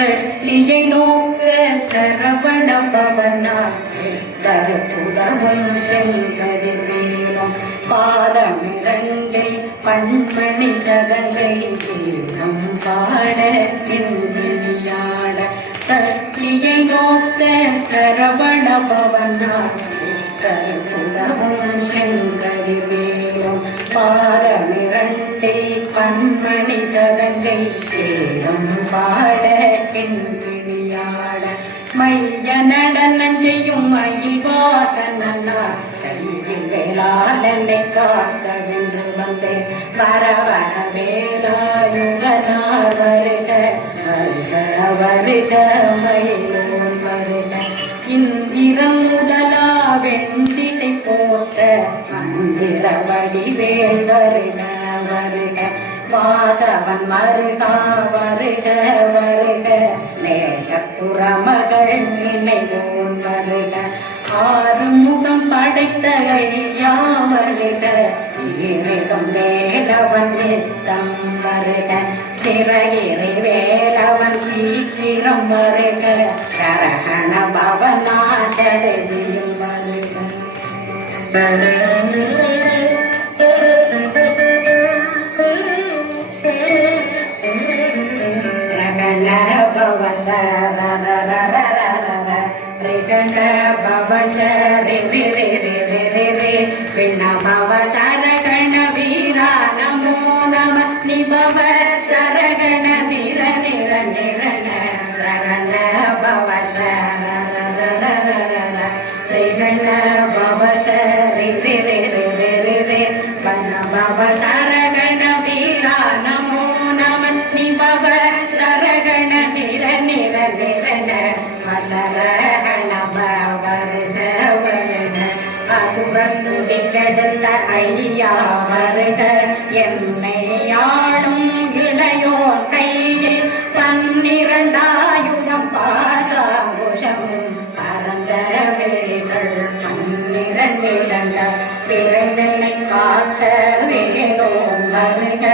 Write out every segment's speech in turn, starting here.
சட்லியை நோக்க சரவண பவனாய் தருப்புதவும் செங்கதிர்வேலும் பாதமிரண்டில் பண்மணி சதங்கை தீர்க்கம் பாட பின்னியாட சட்லியை நோக்க சரவண பவனாய் தருப்புதவும் செங்கதிர்வேலும் பாதமிரண்டில் பண்மணி சதங்கை தீர்க்கம் பாட பின்னியாட மைய நடனம் செய்யும் மயில் வாசனா கையில் வேளாளனை காக்க வென்று வந்து வர வர வேலாயுகனார் வருக வருக வருக மயிலோன் வருக இந்திரம் முதலா வெண்டிசை போற்ற மந்திர வடிவேல் வருக வருக வாசவன் மருகா வருக வருக மேஷப்புறமகள் நினைவோன் வருக ஆறுமுகம் படைத்த ஐயா வருக ஈரிடும் வேலவன் நித்தம் வருக சிறையிறை வேலவன் சீக்கிரம் வருக சரகண பவனா சடதியும் வருக சரகண வீரா நமோ நம நிபவ சரகண வீர நிர நிரண சரண பவ சரகண பவ சரி பவ சரகண வீரா நமோ நம நிபவ சரகண வீர நிர நிரண சரகண பவர்த வருண அசுரத்துதி கெடுத்த ஐயா வருக என்னை ஆளும் இளையோர் கையில் 12 ஆயுதம் பாசாங்குஷமும் பரந்த வெளிகள் 12 இடங்கள் பிறந்தனை காத்த வேலோன் வருக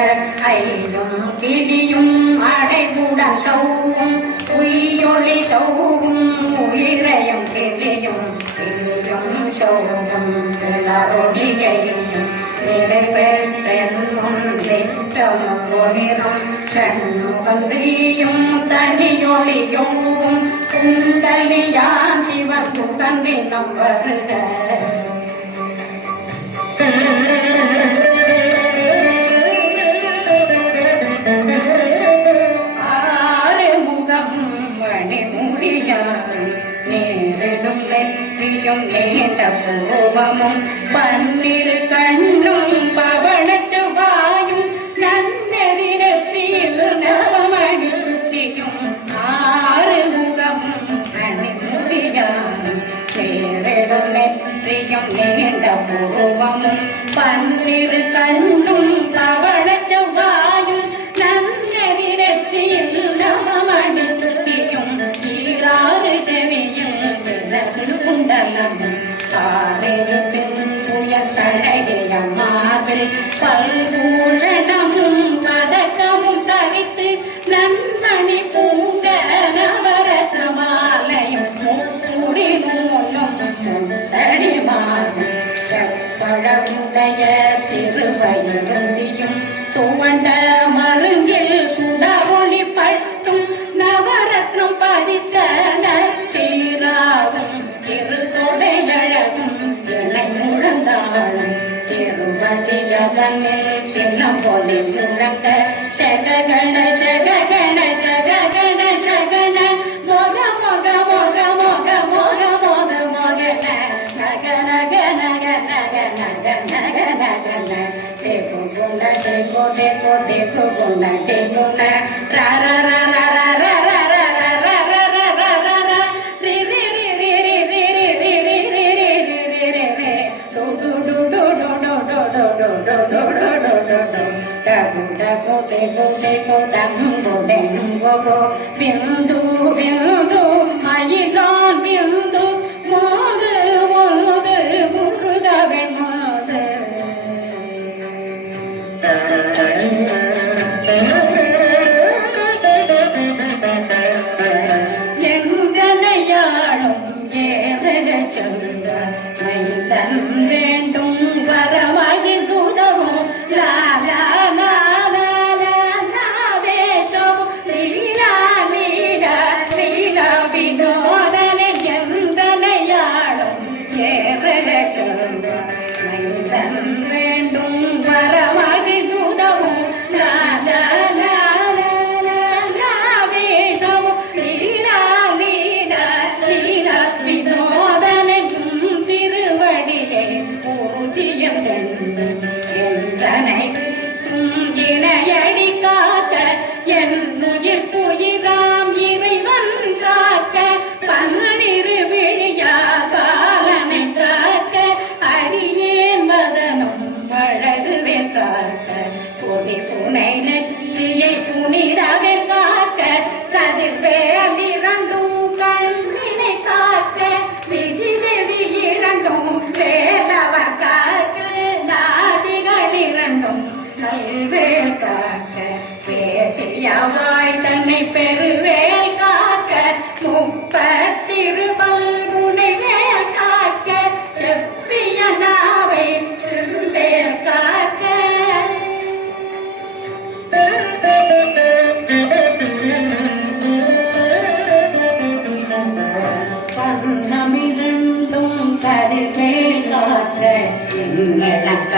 ஐயும் கிளியும் அடைகுடம் சௌவும் உயிரொளி சௌவும் உயிரையும் கிளியும் கிளியும் சௌவும் கிளரொளிகையும் நிறைவேற்றென்னும் நிற்றமும் ஒளிரும் சண்முகந்தியும் தனியொளியும் குண்டலியான் சிவன் புகன்றினம் வருக நேரிடும் நெற்றியும் நீண்ட பூவமும் 12 கண்ணும் பவனத்து வாயும் நன்னெறி நெற்றியில் நவமணி சுத்தியும் 6 முகமும் அணிமுடியாரும் நேரிடும் நெற்றியும் நீண்ட பூவமும் 12 கண்ணும் பவனத்து வாயும் நன்னெறி நெற்றியில் நவமணி சுத்தியும் குண்டலமும் காரிருப்பின் புயத்தழகிய மாவில் பல்பூஷணமும் பதக்கமும் தரித்து நன்மணி பூங்க நவரத்ன மாலையும் முப்புரி நூலும் தடிமாறும் செப்பழமுடைய திருவயிறுந்தியும் துவண்ட மருங்கில் சுடரொளி பட்டும் நவரத்னம் பதித்த நச்சீராகும் திருத்தொடையழகும் இணை முழந்தாளும் திருவதியதனில் சின்னம் பொலி முழங்க சககண சககண சககண சகண மொக மொக மொக மொக மொக மொக மொகன நக நக நக நக நக நக நக டேகு குண்ட டேகு டேகு டேகு குண்ட டேகு ரா ரா ரா ரா ரா ரா பிந்து பிந்து மயிலான் பிந்து மோது மோது முருகவன் மோது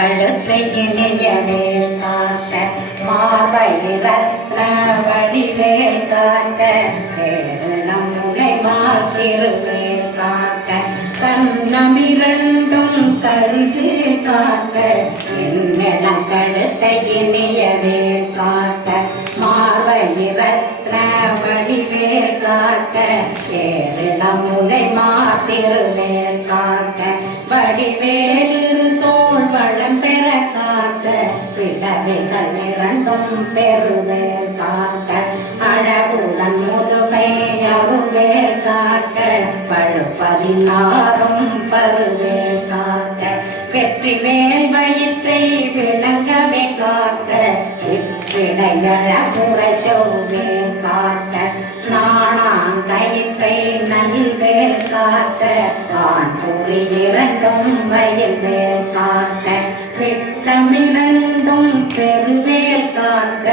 கழுத்தை இணையவே காத்த மார்பை ரத்ன வடிவே காத்த கேரளம் முலை மாத்திருவே காத்த கண்ணமிரண்டும் கருது காத்த என்னிடம் கழுத்தை இணையவே காத்த மார்பை ரத்ன வடிவே காத்த கேரளம் முலை மாத்திருவே காத்த வடிவேலிரு தோள் வளம் பெற காக்க பிடவைகள் இரண்டும் பெறுவே காக்க அழகுடன் முதுகை அருள்வே காக்க பழுப்பதினாரும் பருவே காக்க வெற்றி மேல் வயிற்றை விளங்கவே காக்க சிற்றிடையழகுரை செவ்வே காக்க நாணாங்கயிற்றை நல்வேல் காக்க ஆண் புரி இரண்டும் வயல்வேல் காக்க விட்டமிரண்டும் பெருவேல் காக்க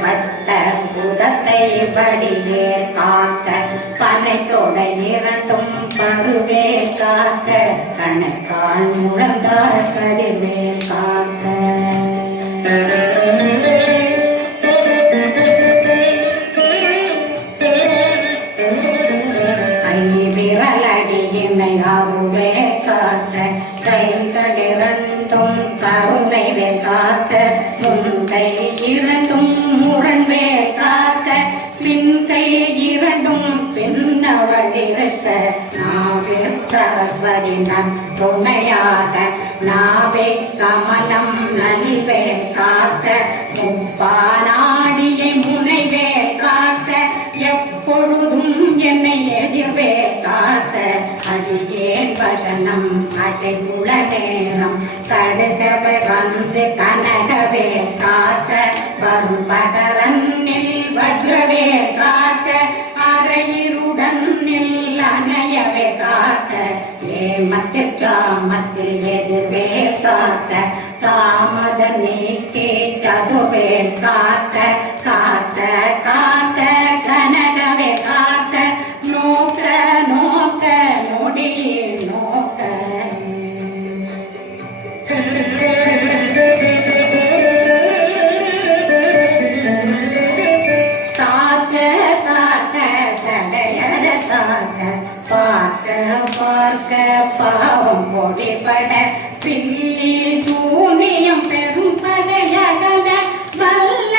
வட்ட புதத்தை வடிவேல் காக்க பனை தொடை இரண்டும் பருவேல் காக்க கணக்கால் முழந்தாள் கதிர்வேல் காக்க விரலடியினை அருவே காத்த கைகளிரண்டும் கருணை காத்த முன்கை இரண்டும் முரண்வே காத்த பின்கை இரண்டும் பின்னவழிருக்க நாவில் சரஸ்வதி துணையாக நாவே கமலம் நல்வே காத்த முப்பானாடியை முனைவே காத்த எப்பொழுதும் என்னை எதிர்வே காத்த அடியேன் வசனம் அசைவுள்ள நேரம் கடுசபை வந்து கனகவே காத்த வரும் பகரனில் வஜ்ரவே காத்த அறையிருடன் அணையவே காத்த ஏமத்தில் சாமத்தில் எதிர்வே காத்த தாமத நீக்கே சதுவே காத்த காத்த காத்த கனகவே காத்த நோக்க நோக்க நொடியில் நோக்க காக்க காக்க தடையற காக்க பார்க்க பார்க்க பாவம் பொடிபட பில்லி சூனியம் பெரும் பகையகல வல்ல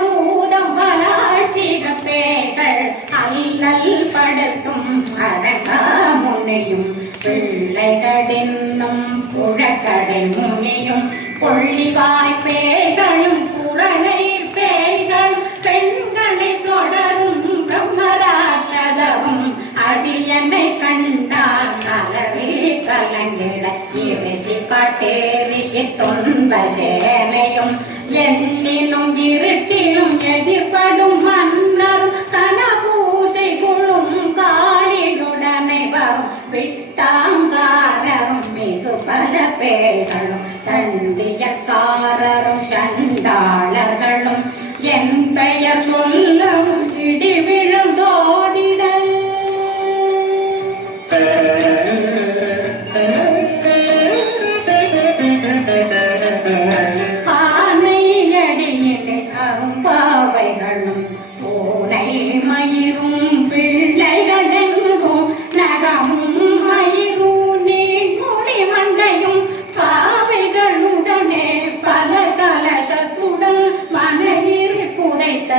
பூதம் வளாட்சிக பேய்கள் அல்லல் படுத்தும் அழகா முனையும் பிள்ளைகளின்னும் புழக்கடை முனியும் கொள்ளிவாய் பேய்களும் புரணை பேய்களும் பெண்களை தொடரும் பிரம்மராட்டதவும் அடியனை கண்டால் கலவே கலங்கிட இவசி பட்டேறிய துன்ப சேனையும் என்னினும் இருட்டிலும் எதிர்படும் மன்னரும் கனபூசை குழும் காளியுடனை வரும் விட்டாங்காரரும் மிகு பல பேர்களும் தண்டியக்காரரும் சண்டாளர்களும் என் பெயர் சொல்லவும் இடி விழுந்தோடிட ஆனையடியிலே அரும்பாவைகளும் பூனை மயிரும் பிள்ளைகளெங்கும் நகமும் மயிரும் நீர்மொழி மண்டையும் பாவைகளுடனே பல கலசத்துடன் மனையில் புதைத்த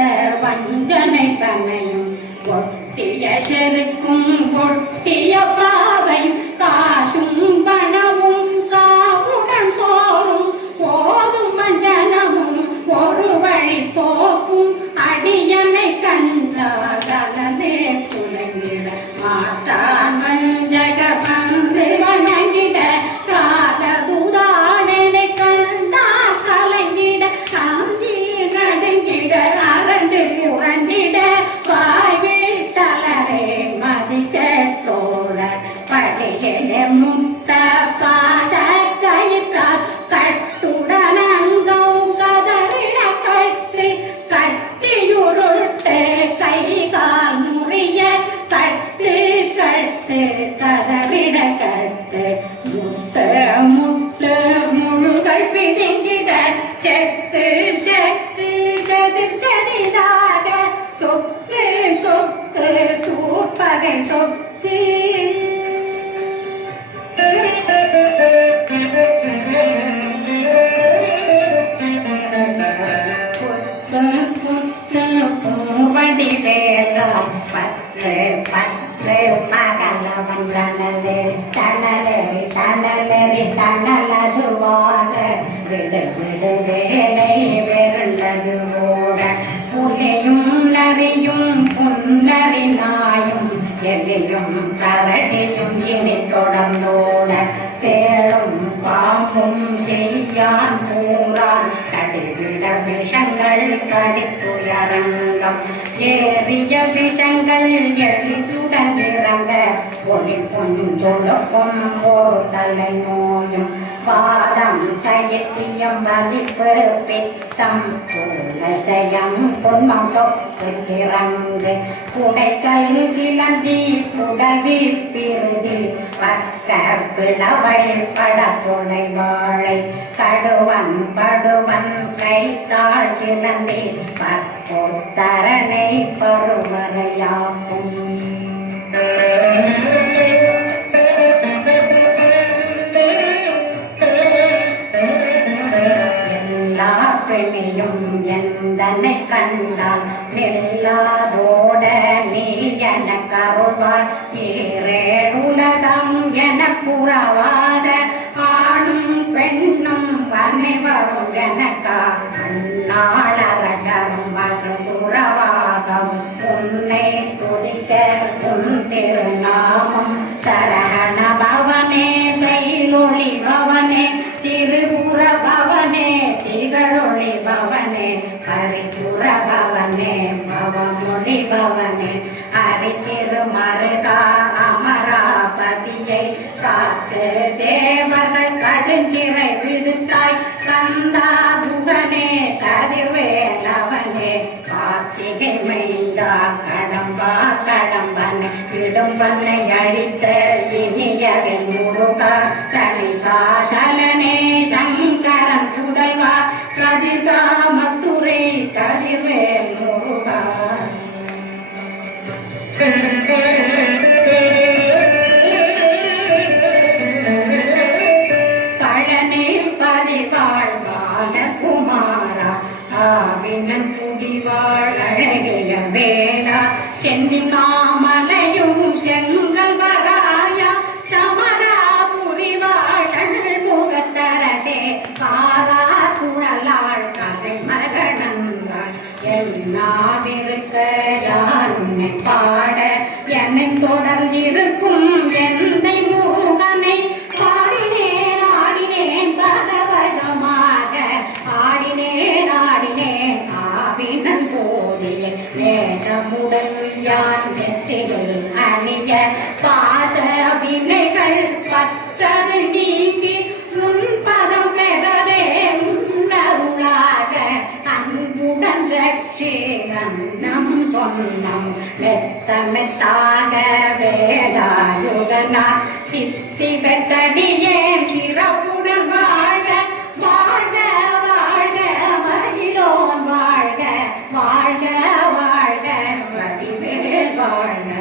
வஞ்சனை தன்னையும் ஒட்டிய செருக்கும் ஒட்டிய பாவை காசும் பணமும் காவுடன் சோறும் போதும் மஞ்சனமும் ஒரு வழி போக்கும் அடியனை கண்டாலே புலங்கிட மாட்டான் மஞ்சக பந்து வணங்கிட காலதுதானனை கண்டா கலங்கிட காஞ்சி நடுங்கிட அரண்டு புரண்டிட வாய் பூவடி வேளாய் பற்று பற்று மகளவன் தனலேறி தனலேறி தனலேறி தனலதுவாக விடு விடு வேலை வெறுண்டது ஓட புலியும் நரியும் புன்னரி நாயும் எலியும் கரடியும் இனி தொடர்ந்தோட தேளும் பாம்பும் செய்யான் பூரான் கடிவிட விஷங்கள் கடித்துயரங்கம் ஏறிய விஷங்கள் எரிதுடன் இறங்க ஒளி பொஞ்சொழுக்கும் ஒரு தலை நோயும் பாதம் சயத்தியம் மதிப்பு பித்தம் சயம் பொன்மம் சொப்பு சிறந்து குடைச்சல் சிலந்தி புடவி பிரிதி பக்க பிளவை படத்துணை வாழை கடுவன் படுவன் கைத்தாள் சிலந்தி பற்போர் சரணை பருவரையாக்கும் பெண்ணியும் எந்தனை கண்டால் நில்லாதோட நீ என கருவாய் ஈரேடுலகம் என புறவாத ஆணும் பெண்ணும் அனைவரும் எனக்கா நாளரசரும் மறுபுறவாகம் உன்னை துதிக்க உன் திருநாமம் சரகண பவனே கைலொளி பவனே திருபுர பவனே திகழொளி பவனே ஹரிபுர பவனே பவமொழி பவனே ஹரி திருமருகா அமராபதியை காத்து தேவர்கள் கடுஞ்சிறை விடுத்தாய் கந்தா குகனே கதிர்வேலவனே கார்த்திகை மைந்தா கடம்பா கடம்பனை இடும்பனை அழித்த இனியவன் முருகா கலிகாசலனே சங்கரன் புதல்வா கதிர்கா மத்துரை கதிர்வேல் முருகா பழனி பதிவாழ் பாலகுமாரா ஆவினன் குடிவாழ் அழகிய வேளா சென்னி மாமலையும் செங்கல் வராயா சமரா புரிவாழ் முகத்தரசே காரா குழலாள் கதை மகனந்தாள் என்னாவிருக்க யாருன்னை பாட என்னை தொடர்ந்திருக்கும் எந்தை முருகனை பாடினேன் ஆடினேன் பரவசமாக ஆடினேன் ஆடினேன் ஆவினன் போதிய நேசமுடன் யான் வெற்றிகள் அணிய பாச வினைகள் பற்றரு நீங்கி முன்பதம் பெறவே முன்னருளாக அன்புடன் ரட்சி அன்னம் சொன்னம் மெத்த மெத்தாக வேதாயுகனார் சித்தி பெற்றடியே சிறப்புடன் வாழ்க வாழ்க வாழ்க மகிழோன் வாழ்க வாழ்க வாழ்க வடிவேல் வாழ்க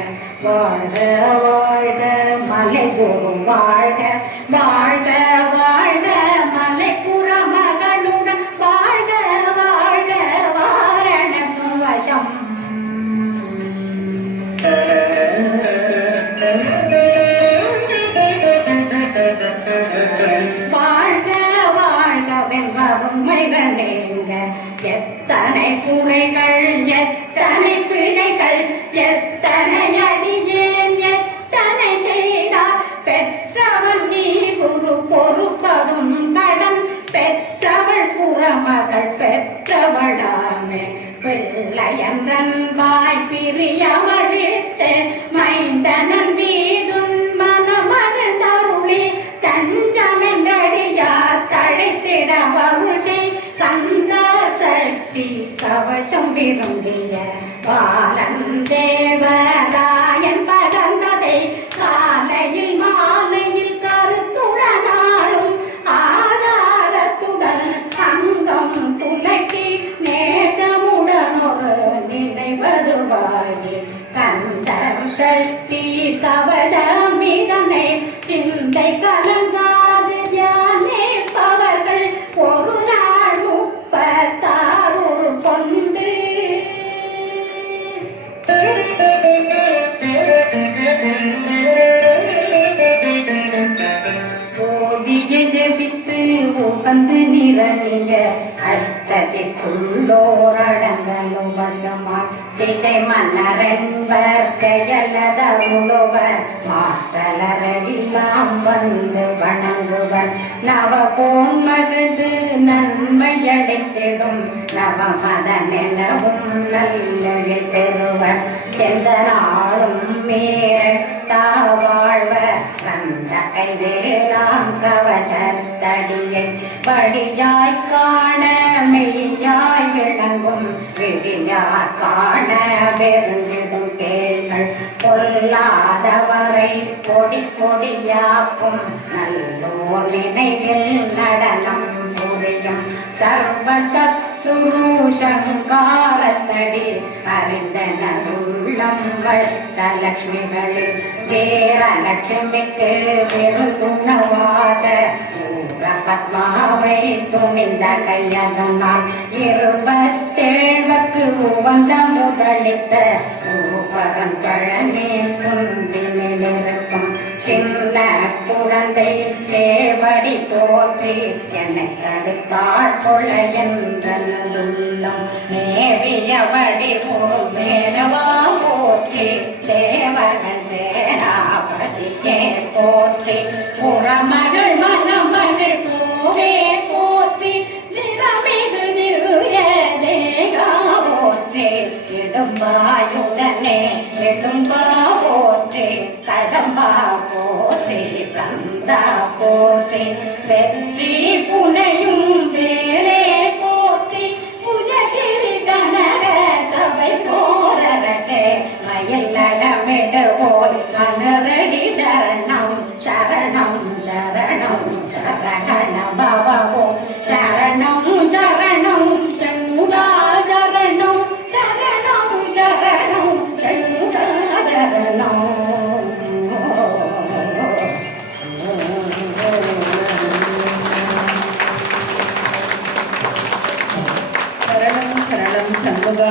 வாழ்க வாழ்க மலை குரு வாழ்க வாழ்க வாழ்க மலைப்புற மகளுடன் வாழ்க வாழ்க வாரணத்து வசம் வாழ்க வாழ்கவென் வறுமைகள் நீங்க எத்தனை குறைகள் எத்தனை பிழைகள் எத்தனை அடியேன் எத்தனை செய்தார் பெற்றவன் நீ குரு பொறுப்பதும் கடன் பெற்றவள் புறமகள் பெற்றவளாமே பிள்ளையன்றன் வாய் பிரியமழித்து மைந்தனன் மீதுன் மனமருளி தஞ்சமென்றடியார் தழைத்திட வருளை கந்த சக்தி கவசம் விரும்பிய பாலன் தேவராயன் பகந்ததை காலையில் மாலையில் கருத்துடனாலும் ஆதாரத்துடன் அங்கம் துலக்கி நேசமுடன் ஒரு நினைவதுவாகி கந்த சக்தி கவசமிதனை சிந்தை கலங்காது தியானிப்பவர்கள் ஒரு நாள் 36 கொண்டு நிரம்பிய அஷ்டதிக்குள்ளோரடங்களும் வசமாய் திசை மன்னரென்பர் செயலத உழுவர் மாற்றலரெல்லாம் வந்து வணங்குவர் நவ போன் மகிழ்ந்து நன்மையடைத்திடும் நவமதனெனவும் நல்லெழில் பெறுவர் எந்த நாளும் மீறட்டா வாழ்வர் வந்த கைவேலாம் கவசத்தடியை படியாய் காண மெய்யாய் விளங்கும் விழியார் காண வெறுங்கிடும் கேள்கள் பொல்லாதவரை பொடி பொடியாக்கும் நல்லோர் நினைவில் நடனம் புரியும் சர்வசத்துரு சங்காரத்தடி அறிந்தனருள்ளம் வஷ்டலட்சுமிகளில் வீரலட்சுமிக்கு விருந்துணவாத பத்மாவை துணிந்த கையதனால் 27 உவந்த முதலித்த பரம் பழனி குந்தினிருக்கும் சின்ன குழந்தை சேவடி போற்றி என்னை தடுத்தாள் கொள்ள என்றுள்ளம் மேவியபடி ஒரு மேலவா போற்றி தேவகன் சேனாபதியே போற்றி புறமகள் மணமகள் போவே போற்றி நிறமிகு நிறுய தேகா போற்றி இடும்பாயுடனே இடும்பா போற்றி கடம்பா போற்றி கந்தா போற்றி வெற்றி புன